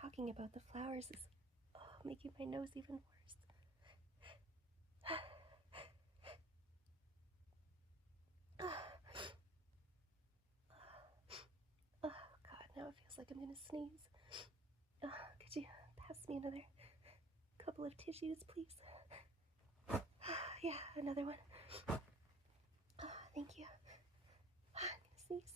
talking about the flowers is making my nose even worse. Oh God, now it feels like I'm gonna sneeze. Could you pass me another couple of tissues, please? Yeah, another one. Thank you. I'm gonna sneeze.